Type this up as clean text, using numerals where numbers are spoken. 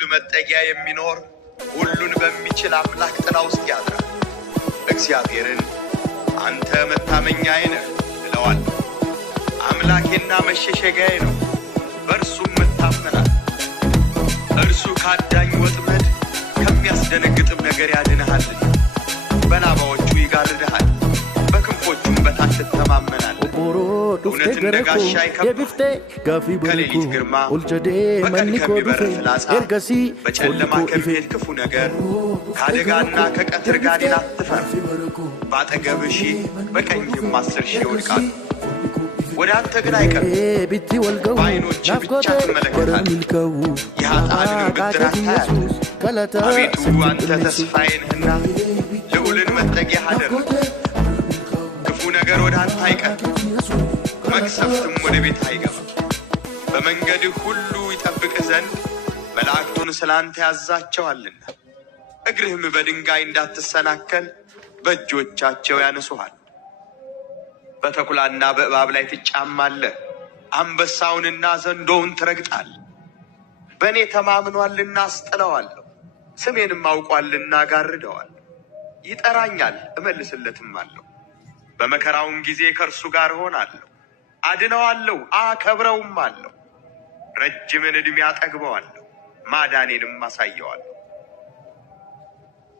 ሁሉ መጠጊያ የሚኖር ሁሉን በሚችል አምላክ ጥላ ውስጥ ያድራል። እግዚአብሔርን አንተ መታመኛዬ ነህ እለዋለሁ። አምላኬና መሸሸጊያዬ ነው፣ በእርሱም እታመናለሁ። እርሱ ካዳኝ ወጥመድ ከሚያስደነግጥም ነገር ያድንሃልና። በላባዎቹ ይጋርድሃል፣ በክንፎቹም በታች ትተማመናለህ። እውነት እንደ ጋሻ ይከብብሃል፣ ከሌሊት ግርማ በቀን ከሚበርር ፍላጻ በጨለማ ከሚሄድ ክፉ ነገር ከአደጋና ከቀትር ጋኔን አትፈራም። በአጠገብህ 1000 በቀኝህም 10,000 ይወድቃሉ፣ ወደ አንተ ግን አይቀርም። በዓይኖችህ ብቻ ትመለከታለህ፣ የኃጥአንን ብድራት ታያለህ። አቤቱ አንተ ተስፋዬ ነህና ልዑልን መጠጊያህ አደረግህ። ክፉ ነገር ወደ አንተ አይቀርም፣ መቅሰፍትም ወደ ቤት አይገባም። በመንገድህ ሁሉ ይጠብቅህ ዘንድ መላእክቱን ስለ አንተ ያዛቸዋልና፣ እግርህም በድንጋይ እንዳትሰናከል በእጆቻቸው ያነሱሃል። በተኩላና በእባብ ላይ ትጫማለህ፣ አንበሳውንና ዘንዶውን ትረግጣለህ። በእኔ ተማምኗልና አስጥለዋለሁ፣ ስሜንም አውቋልና ጋርደዋለሁ። ይጠራኛል እመልስለትም አለሁ፣ በመከራውም ጊዜ ከእርሱ ጋር እሆናለሁ። አድነዋለሁ አከብረውም አለሁ፣ ረጅምን ዕድሜ አጠግበዋለሁ፣ ማዳኔንም አሳየዋለሁ።